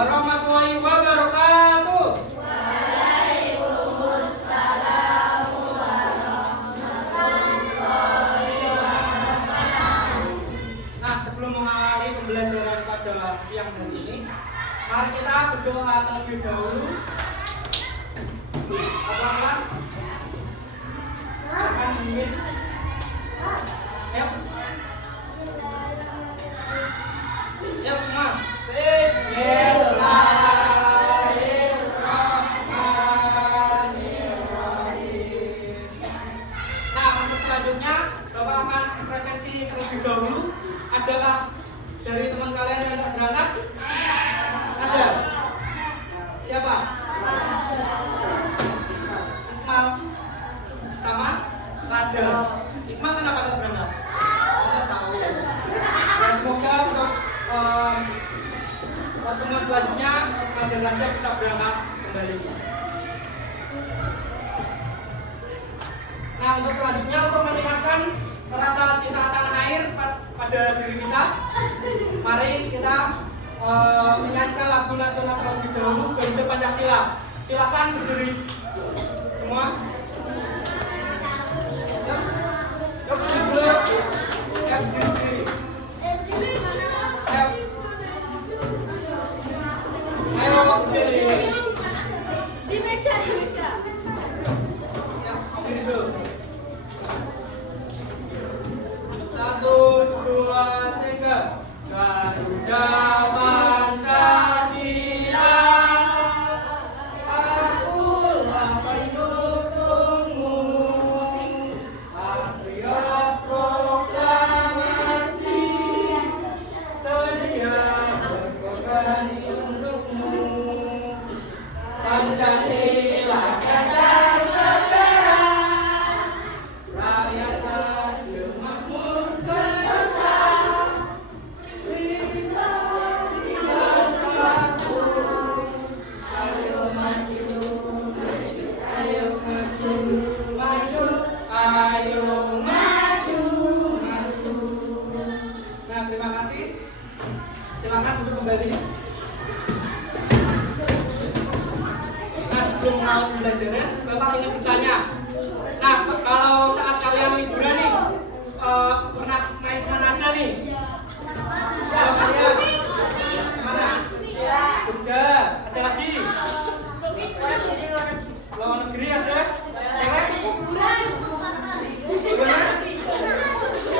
warahmatullahi wabarakatuh. Waalaikumsalam warahmatullahi wabarakatuh. Nah, sebelum mengawali pembelajaran pada siang hari ini, mari kita berdoa terlebih dahulu. Apa kelas? Akan mungkin. Ayo. Siap semua. Bismillahirrahmanirrahim. Nah, untuk selanjutnya Bapak akan presensi terlebih dahulu. Adakah dari teman kalian yang tidak berangkat? Ada. Siapa? Iqmal sama Raja. Iqmal kenapa tidak berangkat? Tidak tahu. Ya, semoga untuk pertemuan selanjutnya Iqmal dan Raja bisa berangkat kembali. Nah, untuk selanjutnya untuk meningkatkan rasa cinta tanah air pada diri kita, mari kita menyanyikan lagu nasional terlebih dahulu, Garuda Pancasila. Silakan berdiri semua. Yuk berdiri dulu. Ya, berdiri. Ayo berdiri. Di meja. Ya, berdiri dulu. 1, 2, 3. Garuda Pancasila, akulah pendukungmu. Patriot proklamasi, sedia berkorban untukmu. Pancasila dasar negara, rakyat adil makmur sentosa. Nah, terima kasih. Silakan duduk kembali. Nah, sebelum awal pembelajaran, Bapak ingin bertanya. Nah, kalau saat kalian liburan nih, pernah main kemana aja nih? Kalau kalian kemana? Jogja. Ada lagi? Luar negeri ada? Cewek? Gimana?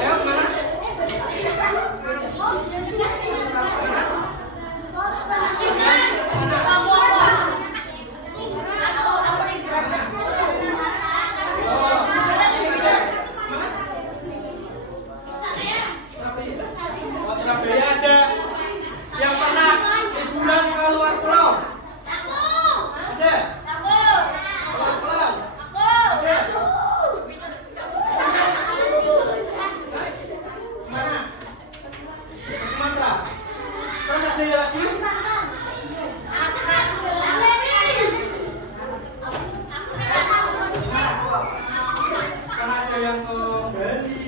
Ayo kemana? Surabaya ada. Yang pernah liburan ke luar pulau? Ada? Luar pulau? Ada? Mana? Ke Sumatera? Terus ada lagi? Kan ada yang ke Bali.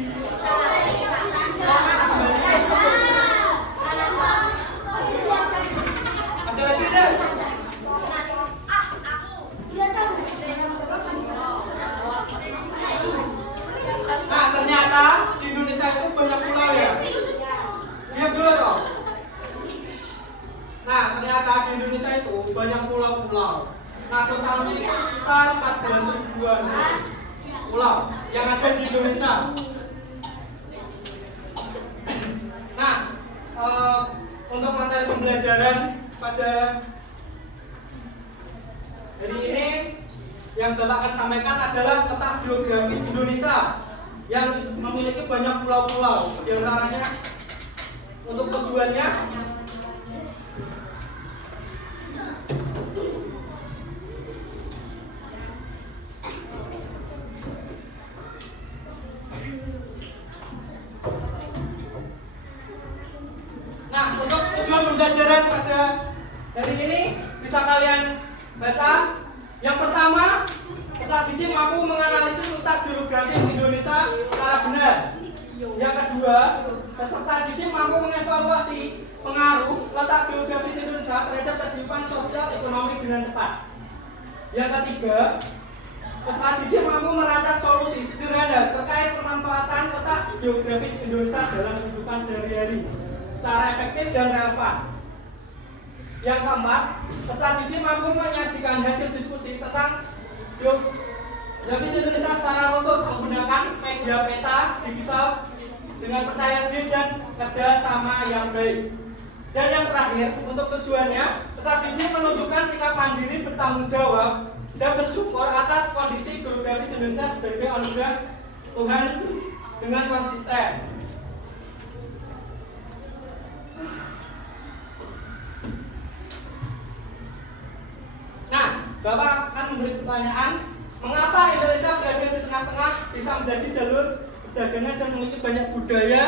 Ada lagi ada? Nah, ternyata di Indonesia itu banyak pulau ya. Diam dulu toh. Nah, ternyata di Indonesia itu banyak pulau-pulau. Nah, totalnya itu sekitar 14 ribuan pulau yang ada di Indonesia. Nah, untuk materi pembelajaran pada hari ini yang Bapak akan sampaikan adalah letak geografis Indonesia yang memiliki banyak pulau-pulau. Di antaranya untuk tujuannya nah, untuk tujuan pembelajaran pada hari ini bisa kalian baca. Yang pertama, peserta didik mampu menganalisis letak geografis Indonesia secara benar. Yang kedua, peserta didik mampu mengevaluasi pengaruh letak geografis Indonesia terhadap kehidupan sosial ekonomi dengan tepat. Yang ketiga, peserta didik mampu merancang solusi sederhana terkait pemanfaatan letak geografis Indonesia dalam kehidupan sehari-hari secara efektif dan relevan. Yang keempat, peserta didik mampu menyajikan hasil diskusi tentang geografis Indonesia secara runtut menggunakan media peta digital dengan percaya diri dan kerja sama yang baik. Dan yang terakhir, untuk tujuannya, peserta didik menunjukkan sikap mandiri, bertanggung jawab, dan bersyukur atas kondisi geografis Indonesia sebagai anugerah Tuhan dengan konsisten. Nah, Bapak akan memberi pertanyaan, mengapa Indonesia berada di tengah-tengah, bisa menjadi jalur perdagangan dan memiliki banyak budaya,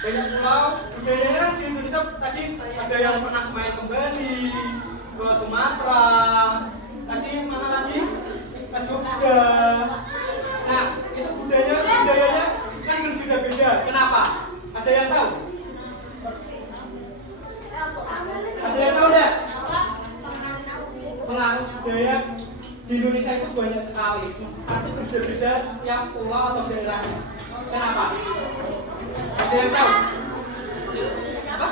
banyak pulau. Budayanya di Indonesia tadi ada yang pernah main ke Bali, ke Sumatera, tadi mana lagi? Ke Jogja. Nah, itu budayanya kan berbeda-beda. Kenapa? Ada yang tahu? Ada yang tahu enggak? Pengaruh budaya di Indonesia itu banyak sekali, pasti berbeda-beda setiap pulau atau daerahnya. Kenapa? Ada yang tahu? Apa?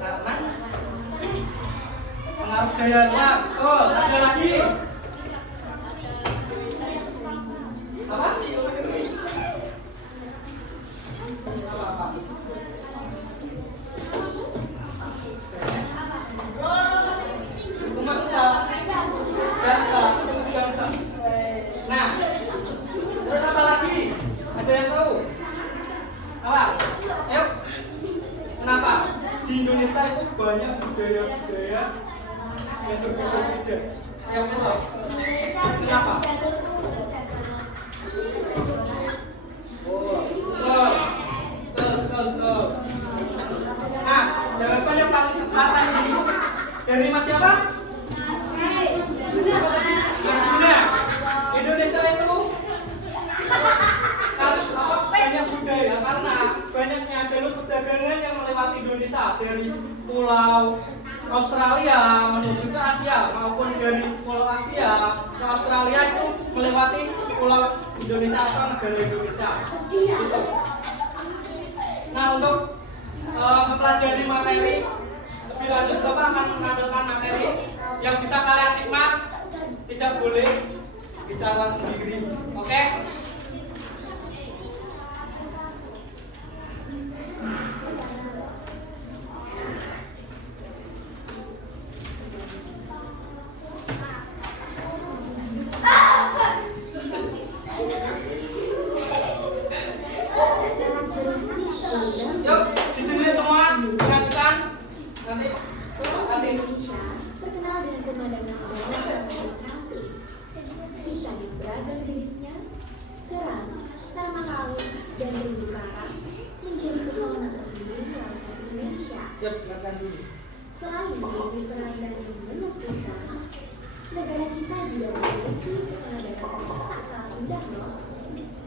Karena pengaruh budayanya. Oh, ada lagi. Apa? Apa? Bangsa. Nah, terus apa lagi? Ada yang tahu? Apa? Ayo. Kenapa? Di Indonesia itu banyak budaya-budaya yang berbeda-beda. Yang pulau. Kenapa? Betul. Nah, jawaban yang paling tepat tadi dari Mas siapa? Indonesia itu banyak budaya karena banyaknya jalur perdagangan yang melewati Indonesia dari pulau Australia menuju ke Asia maupun dari pulau Asia ke Australia itu melewati pulau Indonesia atau negara Indonesia. Gitu. Nah, untuk mempelajari materi lebih lanjut, Bapak akan menampilkan materi yang bisa kalian simak, tidak boleh bicara sendiri, oke? Yuk, ditulis semua, lanjutkan. Nanti Indonesia terkenal dengan pemandangan alam yang cantik, ikan yang beragam jenisnya, kerang, tanaman laut, dan terumbu karang menjadi pesona tersendiri lautan Indonesia. Yuk, silakan dulu. Selain memiliki perairan yang menakjubkan, negara kita juga memiliki pesona daratan yang tak kalah indah loh.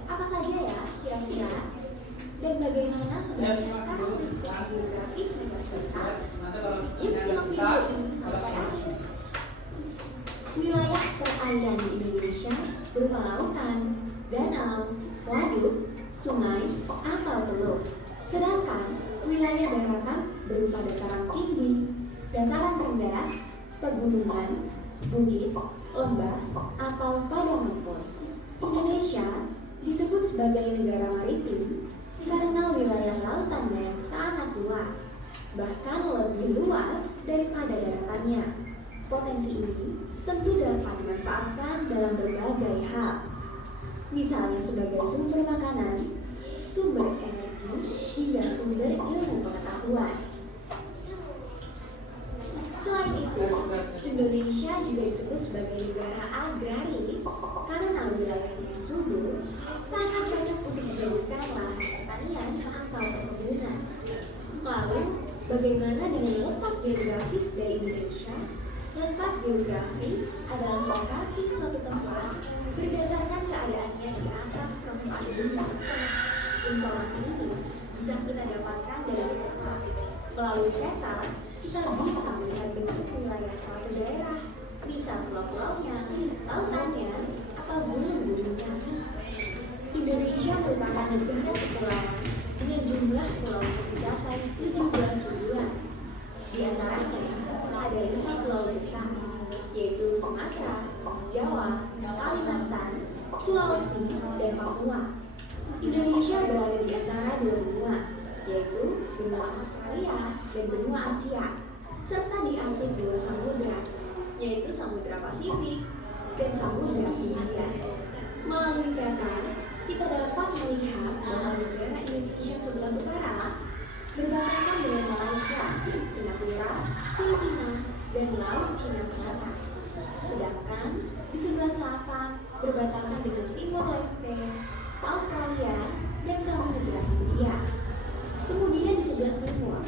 Apa saja ya kira-kira? Dan bagaimana sebenarnya karakteristik geografis negara kita? Yuk simak video ini sampai akhir. Wilayah perairan di Indonesia berupa lautan, danau, waduk, sungai, atau teluk. Sedangkan wilayah daratan berupa dataran tinggi, dataran rendah, pegunungan, bukit, lembah, atau padang rumput. Indonesia disebut sebagai negara maritim karena wilayah lautannya yang sangat luas, bahkan lebih luas daripada daratannya. Potensi ini tentu dapat dimanfaatkan dalam berbagai hal, misalnya sebagai sumber makanan, sumber energi, hingga sumber ilmu pengetahuan. Selain itu, Indonesia juga disebut sebagai negara agraris karena wilayahnya yang subur sangat cocok untuk dijadikan lahan pertanian atau perkebunan. Lalu, bagaimana dengan letak geografis dari Indonesia? Letak geografis adalah lokasi suatu tempat berdasarkan keadaannya di atas permukaan bumi. Informasi ini bisa kita dapatkan dari peta. Melalui peta, kita bisa melihat bentuk wilayah suatu daerah, misal pulau-pulaunya, lautannya, atau gunung-gunungnya. Indonesia merupakan negara kepulauan dengan jumlah pulau yang mencapai 17 ribuan. Di antaranya ada 5 pulau besar, yaitu Sumatera, Jawa, Kalimantan, Sulawesi, dan Papua. Indonesia berada di antara dua benua, yaitu benua Australia dan benua Asia, serta diapit dua samudra, yaitu Samudra Pasifik dan Samudra Hindia. Melalui peta, kita dapat melihat bahwa negara Indonesia sebelah utara berbatasan dengan Malaysia, Singapura, Filipina, dan Laut Cina Selatan. Sedangkan di sebelah selatan berbatasan dengan Timor Leste, Australia, dan Samudra Hindia. Kemudian di sebelah timur,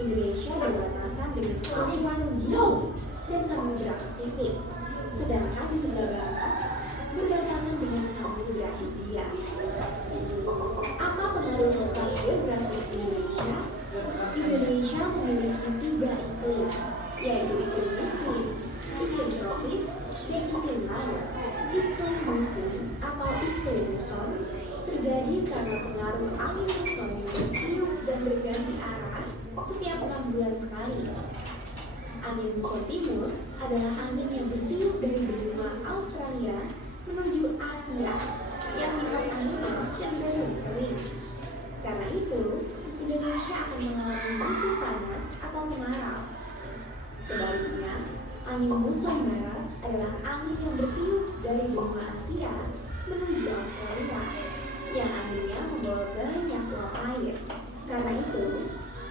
Indonesia berbatasan dengan Papua Nugini dan Samudra Pasifik. Sedangkan di sebelah barat berbatasan dengan Samudra Hindia. Apa pengaruh letak geografis Indonesia? Indonesia memiliki 3 iklim, yaitu iklim musim, iklim tropis, dan iklim laut. Iklim musim atau iklim muson terjadi karena pengaruh angin muson yang bertiup dan berganti arah setiap 6 bulan sekali. Angin muson timur adalah angin yang bertiup dari benua Australia menuju Asia yang sifat anginnya cenderung kering. Karena itu, Indonesia akan mengalami musim panas atau kemarau. Sebaliknya, angin muson barat adalah angin yang bertiup dari benua Asia menuju Australia, yang anginnya membawa banyak uap air. Karena itu,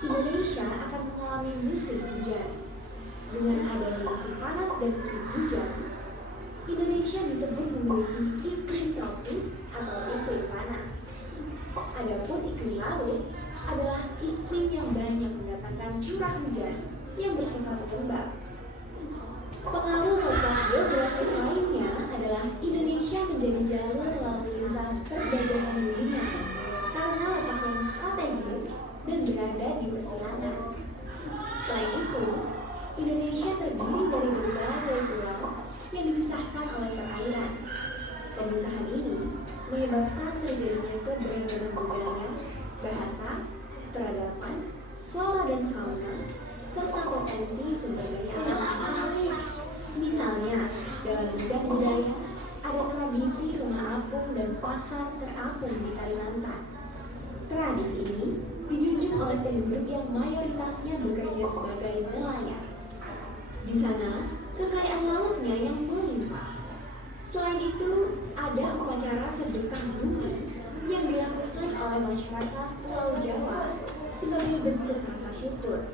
Indonesia akan mengalami musim hujan. Dengan adanya musim panas dan musim hujan, Indonesia disebut memiliki iklim tropis atau iklim panas. Adapun iklim laut adalah iklim yang banyak mendatangkan curah hujan yang bersifat lembab. Pengaruh letak geografis lainnya adalah Indonesia menjadi jalur lalu lintas perdagangan dunia karena letaknya yang strategis dan berada di persilangan. Selain itu, Indonesia terdiri dari berbagai pulau yang dipisahkan oleh perairan. Pemisahan ini menyebabkan terjadinya keberagaman budaya, bahasa, peradaban, flora dan fauna, serta potensi sumber daya alam. Misalnya, dalam bidang budaya, ada tradisi rumah apung dan pasar terapung di Kalimantan. Tradisi ini dijunjung oleh penduduk yang mayoritasnya bekerja sebagai nelayan. Di sana, kekayaan lautnya yang melimpah. Selain itu, ada upacara sedekah bumi yang dilakukan oleh masyarakat Pulau Jawa sebagai bentuk rasa syukur.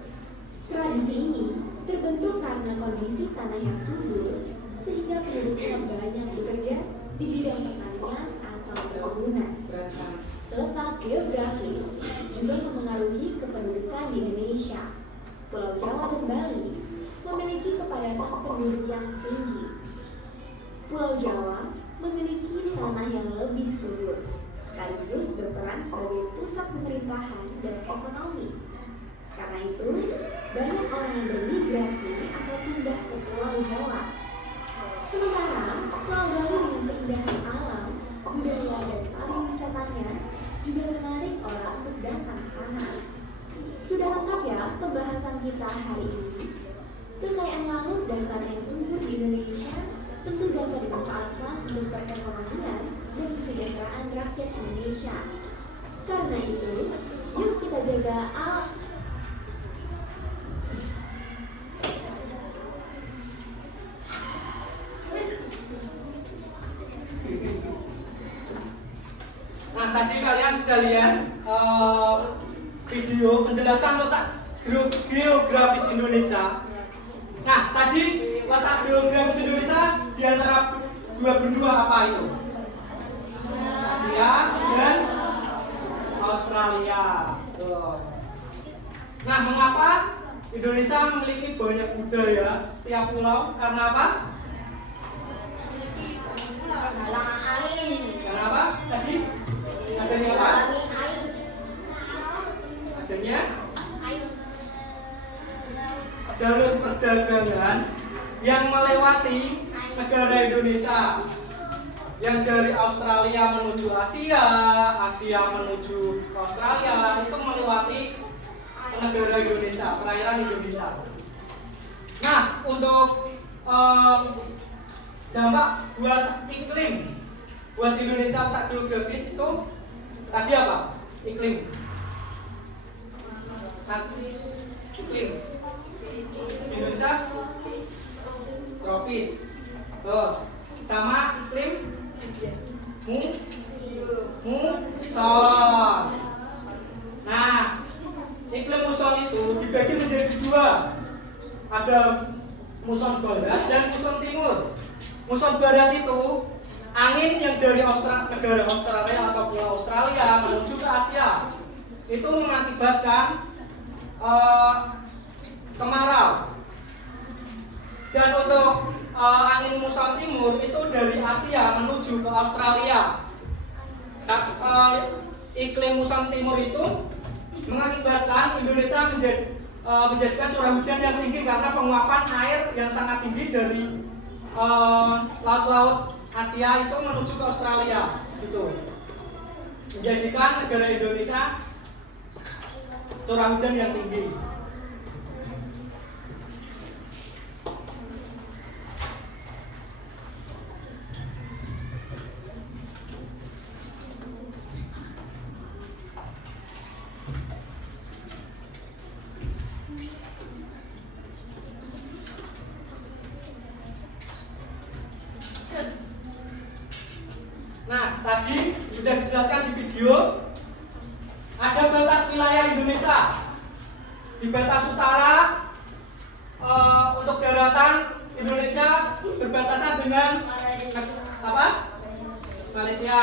Tradisi ini terbentuk karena kondisi tanah yang subur sehingga penduduknya banyak bekerja di bidang pertanian atau perkebunan. Letak geografis juga memengaruhi kependudukan di Indonesia. Pulau Jawa dan Bali memiliki kepadatan penduduk yang tinggi. Pulau Jawa memiliki tanah yang lebih subur, sekaligus berperan sebagai pusat pemerintahan dan ekonomi. Karena itu, banyak orang yang bermigrasi atau pindah ke Pulau Jawa. Sementara, Pulau Bali dengan keindahan alam, budaya, dan pariwisatanya juga menarik orang untuk datang ke sana. Sudah lengkap ya pembahasan kita hari ini. Kekayaan laut dan tanah yang subur di Indonesia tentu dapat dimanfaatkan untuk perekonomian dan kesejahteraan rakyat Indonesia. Karena itu, yuk kita jaga alam. Nah, tadi kalian sudah lihat video penjelasan letak geografis Indonesia. Nah, tadi letak geografis Indonesia di antara dua benua apa itu? Asia dan Australia. Tuh. Nah, mengapa Indonesia memiliki banyak budaya setiap pulau karena apa? Halangan angin. Karena apa? Tadi adanya apa? Halangi air. Adanya Air. jalur perdagangan yang melewati negara Indonesia, yang dari Australia menuju Asia, Asia menuju ke Australia, itu melewati negara Indonesia, perairan Indonesia. Nah, untuk dampak buat iklim, buat Indonesia letak geografis itu tadi apa? Iklim. Iklim. Indonesia tropis. Tuh. Sama iklim muson. Nah, iklim muson itu dibagi menjadi dua. Ada muson barat dan muson timur. Muson barat itu angin yang dari negara Australia atau pulau Australia menuju ke Asia. Itu mengakibatkan kemarau. Dan untuk angin muson timur itu dari Asia menuju ke Australia. Iklim muson timur itu mengakibatkan Indonesia menjadikan curah hujan yang tinggi karena penguapan air yang sangat tinggi dari laut-laut Asia itu menuju ke Australia, gitu. Menjadikan negara Indonesia curah hujan yang tinggi. Nah, tadi sudah dijelaskan di video, ada batas wilayah Indonesia. Di batas utara untuk daratan Indonesia berbatasan dengan apa? Malaysia.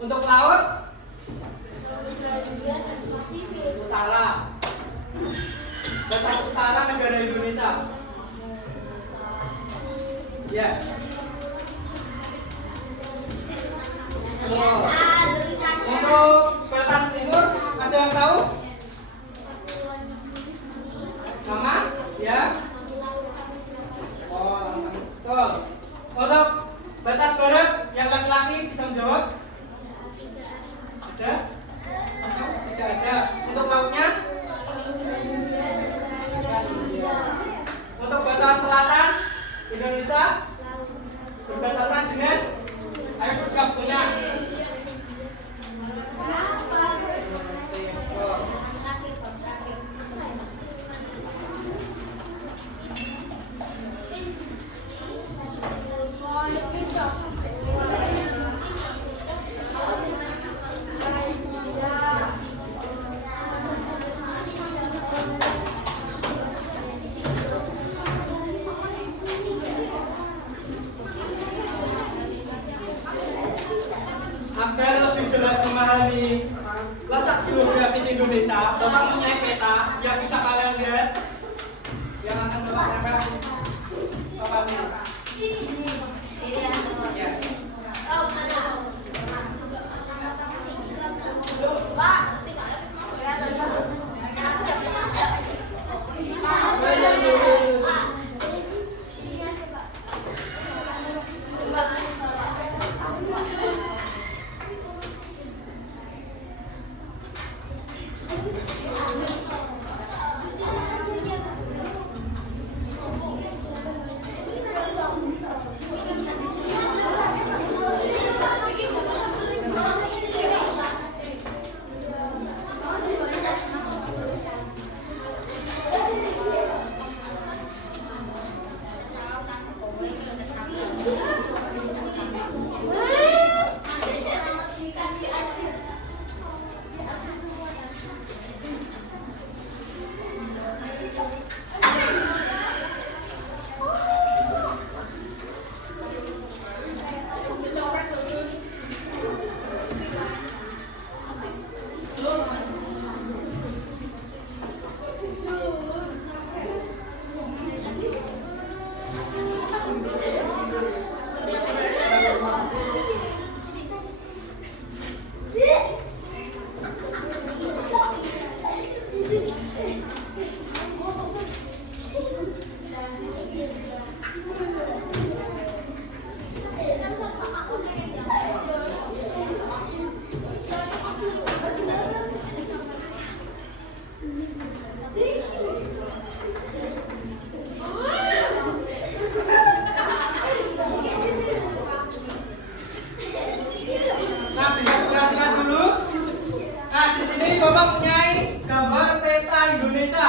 Untuk laut utara. Batas utara negara Indonesia. Ya. Untuk batas timur ada yang tahu? Sama? Ya? Oh, langsung. Tuh. Untuk batas barat yang laki-laki bisa menjawab? Ada? Tidak ada. Untuk lautnya? Untuk batas selatan Indonesia berbatasan dengan air bergabungnya. Agar lebih jelas memahami letak geografis Indonesia, Bapak punya peta yang bisa kalian lihat, yang akan Bapak tempel Bapak tulis. Ya. Bapak punya gambar peta Indonesia.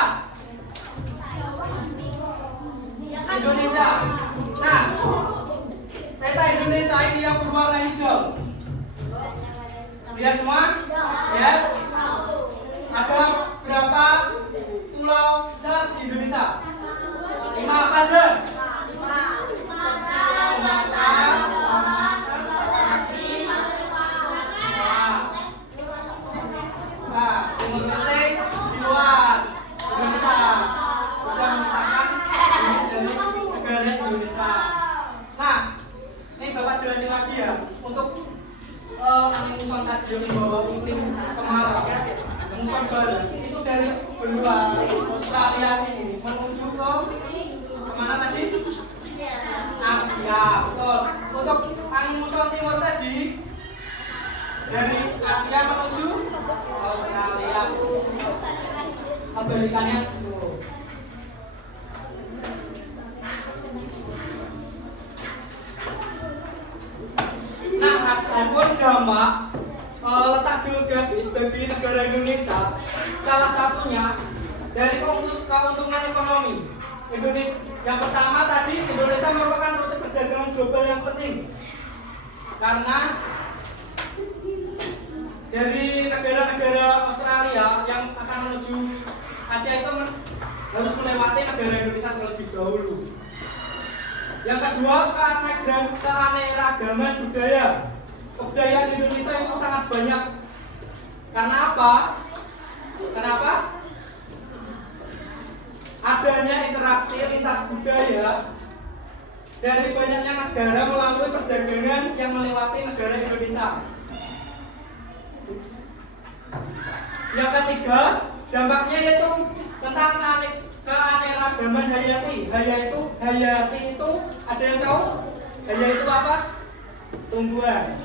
Indonesia. Nah, peta Indonesia ini yang berwarna hijau. Lihat semua? Ya. Ada berapa pulau besar di Indonesia? 5 apa aja? Nah, Timur Leste di luar Indonesia sudah memisahkan dari negara Indonesia. Nah, ini Bapak jelasin lagi ya untuk muson tadi yang membawa iklim kemarau, muson baru itu dari benua Australia sini menuju ke kemana tadi? Asia, betul. Untuk angin muson timur tadi dari Asia menuju Australia. Kebalikannya tuh. Nah, adapun dampak letak geografis bagi negara Indonesia, salah satunya dari keuntungan ekonomi. Indonesia, yang pertama tadi Indonesia merupakan rute perdagangan global yang penting karena dari negara-negara Australia yang akan menuju Asia itu harus melewati negara Indonesia terlebih dahulu. Yang kedua, keanekaragaman budaya. Kebudayaan Indonesia itu sangat banyak. Karena apa? Kenapa? Adanya interaksi lintas budaya dari banyaknya negara melalui perdagangan yang melewati negara Indonesia. Yang ketiga, dampaknya yaitu tentang keanekaragaman hayati. Hayati itu ada yang tahu? Hayati itu apa? Tumbuhan.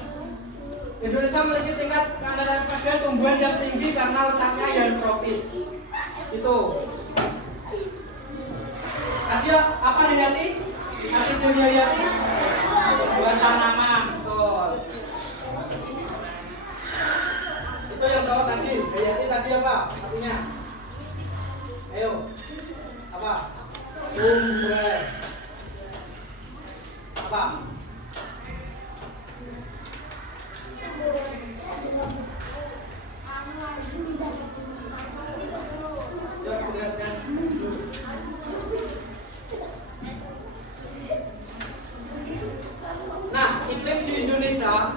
Indonesia memiliki tingkat keanekaragaman tumbuhan yang tinggi karena letaknya yang tropis. Itu. Tadi apa hayati? Arti dari hayati? Tumbuhan tanaman. Betul. Itu yang tahu tadi. Hayati tadi apa? Artinya? Ayo. Apa? Tumbuhan. Apa? Nah, iklim di Indonesia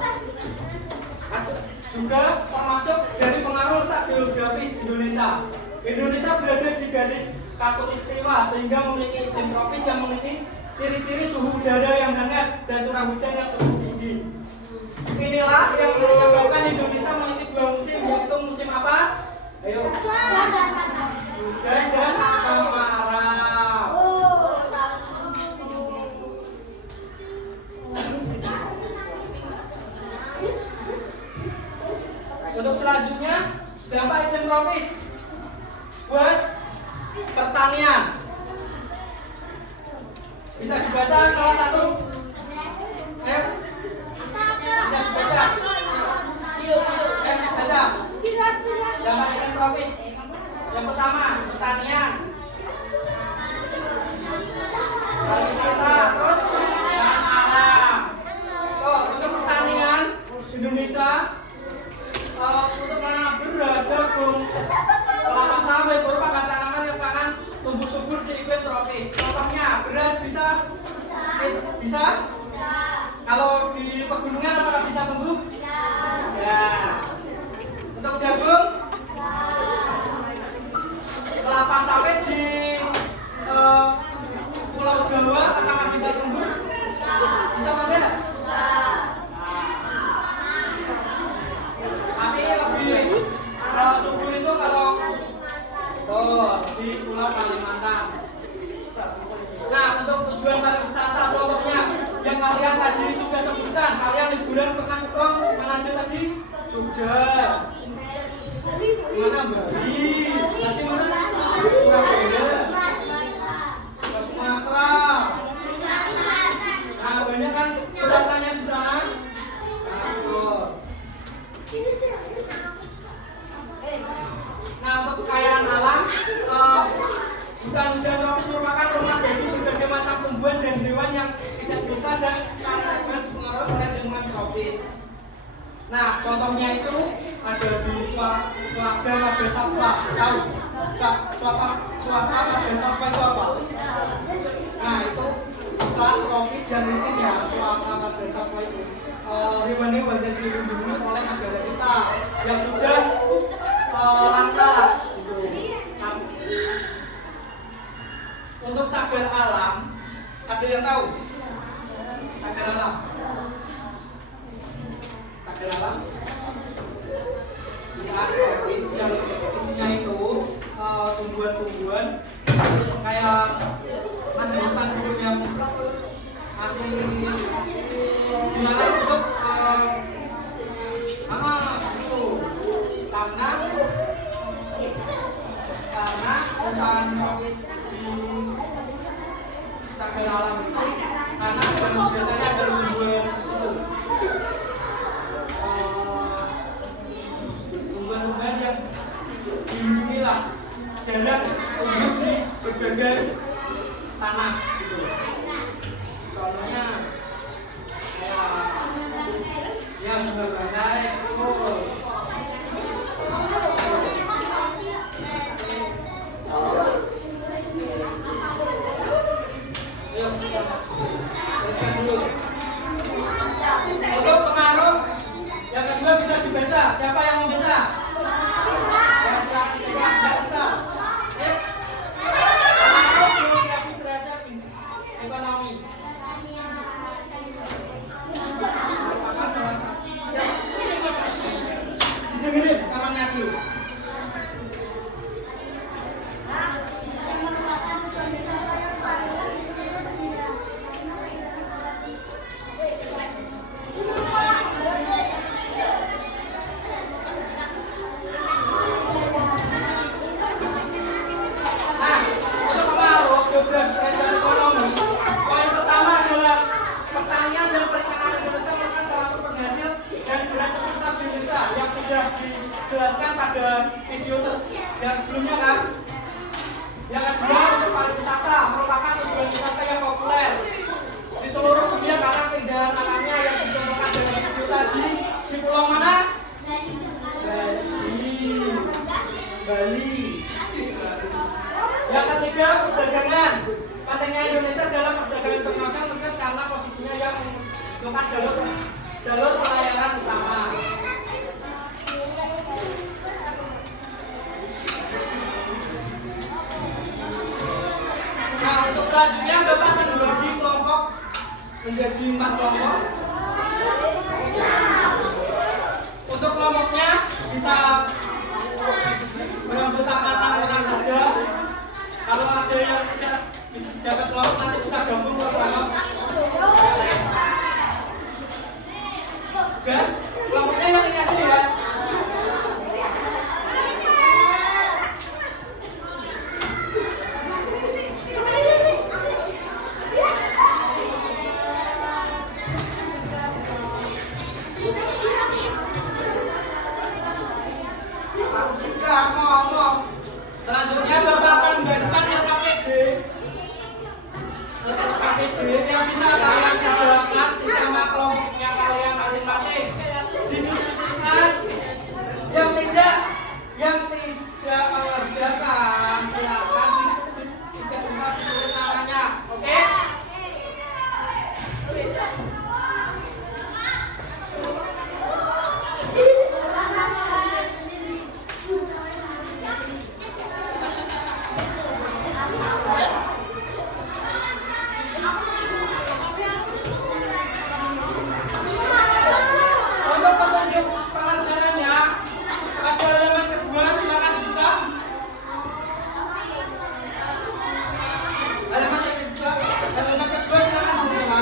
juga termasuk dari pengaruh letak geografis Indonesia. Indonesia berada di garis khatulistiwa sehingga memiliki iklim tropis yang memiliki ciri-ciri suhu udara yang hangat dan curah hujan yang cukup tinggi. Inilah yang menyebabkan Indonesia memiliki 2 musim, yaitu musim apa? Ayo. Hujan dan kemarau. Untuk selanjutnya, dampak iklim tropis buat pertanian. Bisa dibaca salah satu? Ayo. Bisa dibaca. Baca. Dampak iklim tropis. Yang pertama, pertanian. Pariwisata, terus pangan alam. Tuh, untuk pertanian Indonesia untuk menanam beras, jagung, kelapa sawit merupakan tanaman yang akan tumbuh subur di iklim tropis. Contohnya beras bisa? Kalau di pegunungan apakah bisa tumbuh? Ya. Untuk jagung, kelapa sawit di Pulau Jawa apakah bisa tumbuh? Bisa apa enggak? Tapi lebih subur itu kalau di Pulau Kalimantan. Nah, untuk tujuan pariwisata contohnya yang kalian tadi juga sebutkan, kalian liburan pernah ke mana aja tadi? Jogja. Mana Bali? Tadi mana? Surabaya. Ke Sumatera. Nah, banyak kan wisatanya di sana. Nah, tuh. Contohnya itu ada di Swaga Marga Satwa. Tahu? Swaga Marga Satwa itu apa? Nah itu plat tropis dan listing ya. Swaga Marga Satwa itu hewan-hewan yang dilindungi oleh negara kita yang sudah langka gitu. Untuk cagar alam, ada yang tahu? Cagar alam. Cagar alam. Yang isinya itu tumbuhan-tumbuhan kayak masih hutan hidup yang masih dilarang untuk itu karena hutan di cagar alam itu karena biasanya ada tumbuhan itu tumbuhan yang dilindungi lah jarang tumbuh di berbagai tanah gitu. Contohnya yang berbagai untuk pengaruh yang kedua bisa dibaca. Siapa yang mau baca? Pengaruh geografis terhadap ekonomi. Dengerin kamarnya dulu. Dijelaskan pada video yang sebelumnya kan. Yang kedua untuk pariwisata merupakan tujuan wisata yang populer di seluruh dunia karena keindahan alamnya yang dicontohkan dalam video tadi. Di pulau mana? Bali. Yang ketiga perdagangan. Pentingnya Indonesia dalam perdagangan internasional mungkin karena posisinya yang merupakan jalur pelayaran utama. Nah, untuk selanjutnya Bapak akan membagi kelompok menjadi 4 kelompok. Untuk kelompoknya bisa beranggotakan 6 orang saja. Kalau ada yang tidak dapat kelompok nanti bisa gabung ke kelompok. Oke, kelompoknya yang ini aja ya. Selanjutnya Bapak akan membagikan LKPD yang bisa kalian kerjakan bersama kelompoknya kalian masing-masing. Didiskusikan yang tidak mengerjakan silakan tidak usah ditulis namanya, oke? Untuk petunjuk pelajarannya pada halaman kedua silakan dibuka. Halaman kedua silakan dibuka.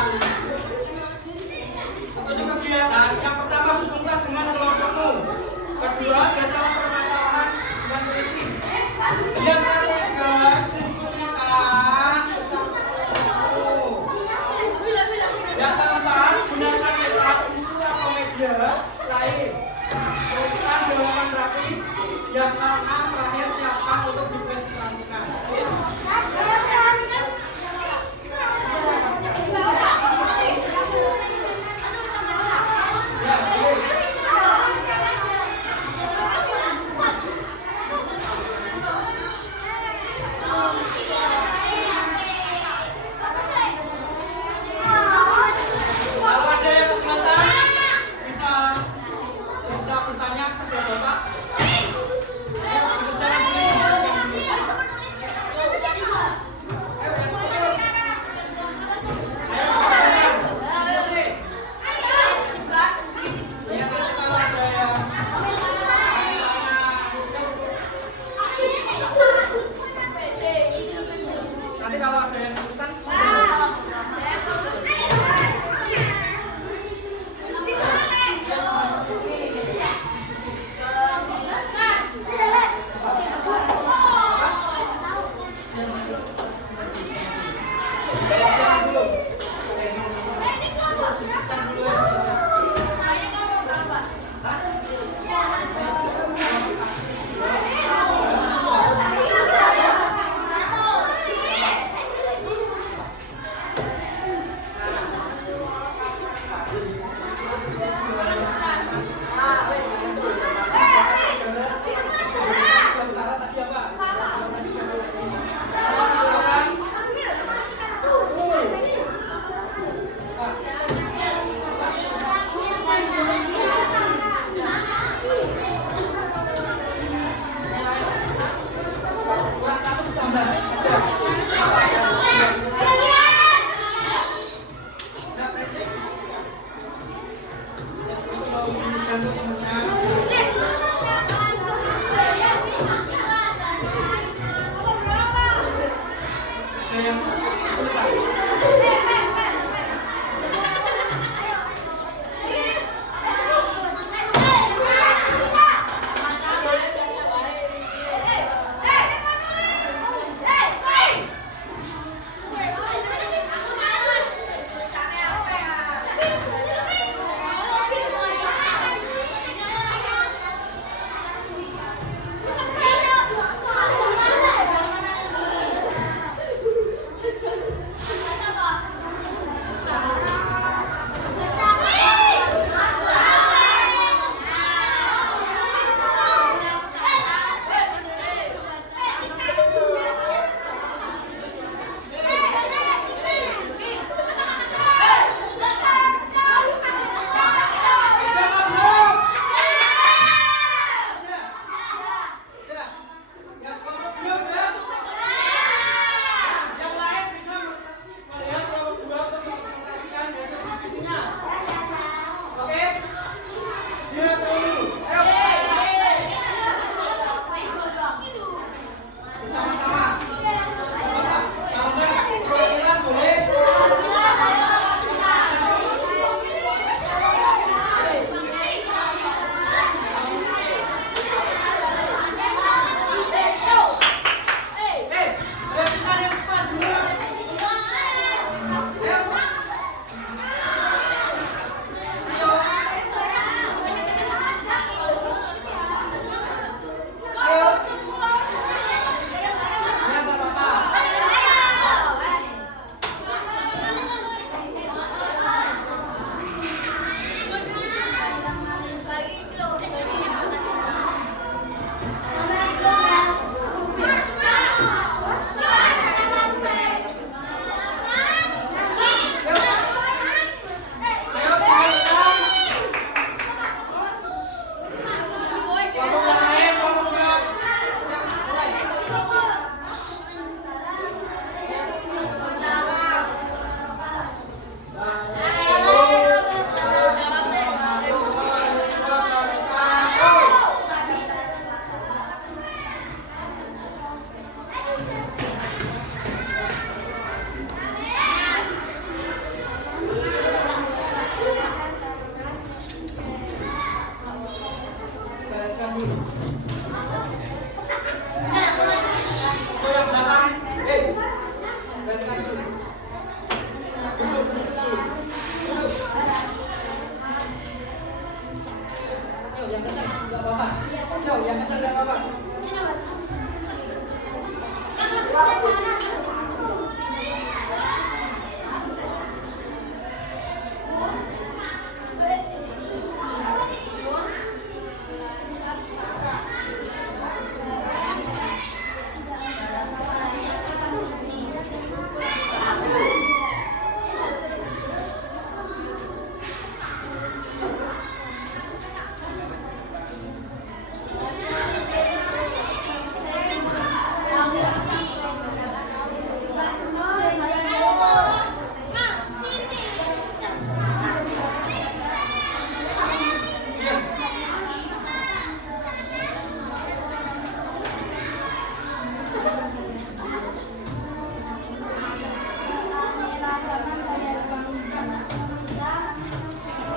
Petunjuk kegiatan yang pertama hubungkan dengan kelompokmu. Kedua baca permasalahan dan kritis. Yang ketiga diskusikan bersama kelompokmu. Yang keempat gunakan cetak buku atau media lain. Tuliskan jawaban rapi. Yang keenam terakhir siapkan untuk dipresentasikan.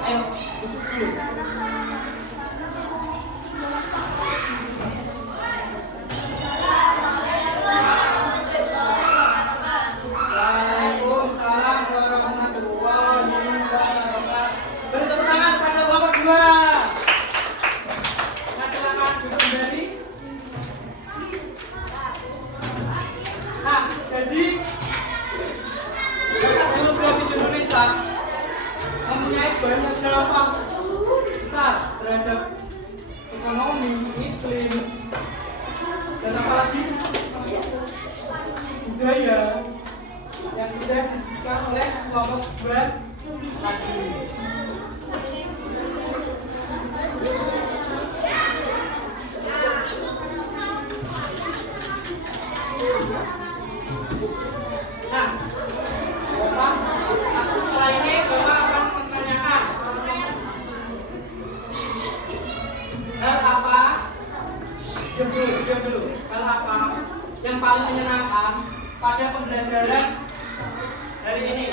Ayo, duduk dulu. Waalaikumsalam warahmatullahi wabarakatuh. Beri tepuk tangan pada Bapak dua. Nah, silakan duduk kembali. Nah, jadi Guru Grafis Indonesia mempunyai banyak dampak besar terhadap ekonomi, iklim, dan apalagi budaya yang sudah disebutkan oleh kelompok dua tadi. Nah, Bapak, setelah ini Bapak akan menanyakan hal apa, diam dulu, hal apa yang paling menyenangkan pada pembelajaran hari ini.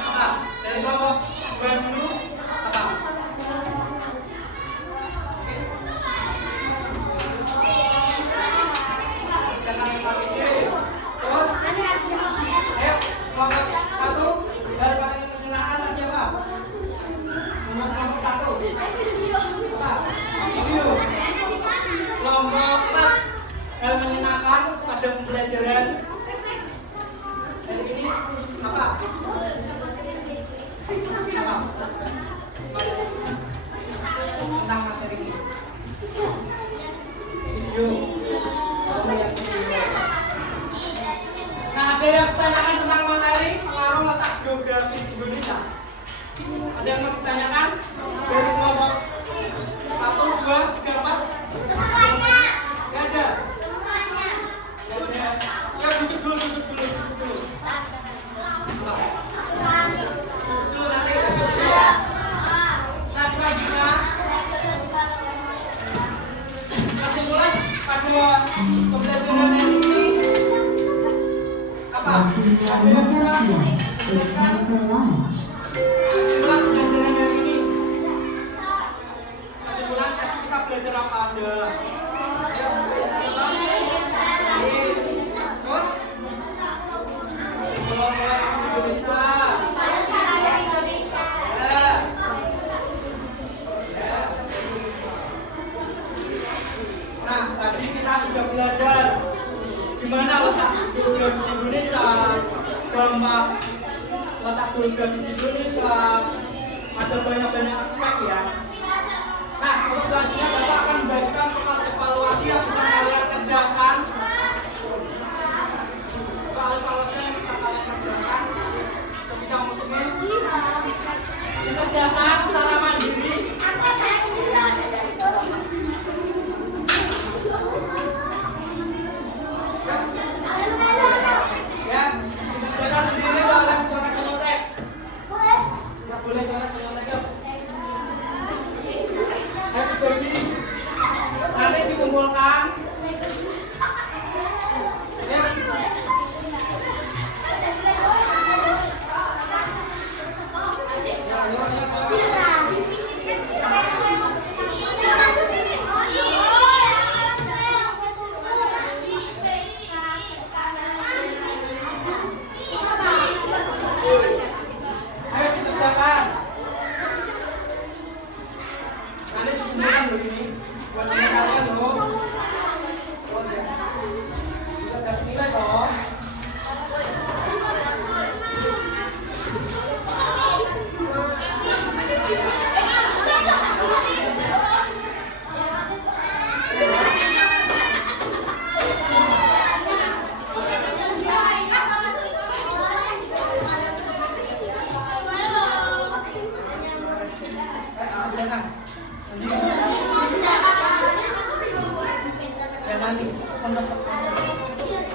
Nah, dari kelompok dua dulu apa? Jangan lupa ide. Terus, ayo kelompok satu, hal paling menyenangkan tadi apa? Kelompok satu, apa? Video. Kelompok empat, hal menyenangkan pada pembelajaran hari ini apa? Apa? Tentang materi ini. Video. Nah, ada yang ditanyakan tentang materi pengaruh letak geografis Indonesia. Ada yang mau ditanyakan dari kelompok 1, 2, 3, 4? Gak ada? Gak ada. Ya, duduk dulu. Duduk dulu, nanti diskusi. Nah, selanjutnya kesimpulan pada pembelajaran hari ini apa? It's time for lunch. Kesimpulan pembelajaran hari ini. Kesimpulan kita belajar apa aja? Ya, terus Indonesia. Ya. Nah, tadi kita sudah belajar gimana letak geografis Indonesia, dampak letak geografis Indonesia, ada banyak aspek ya. Nah, untuk selanjutnya Bapak akan membagikan soal evaluasi yang bisa kalian kerjakan. Soal evaluasi yang bisa kalian kerjakan sebisa mungkin dikerjakan secara mandiri. Ya, dikerjakan sendiri oleh contek-contek. Nggak boleh contek-contek. Bagi nanti dikumpulkan ya. Ayo dikerjakan. Nanti dikumpulkan begini buat kalian loh. Yang nanti pondok pertama.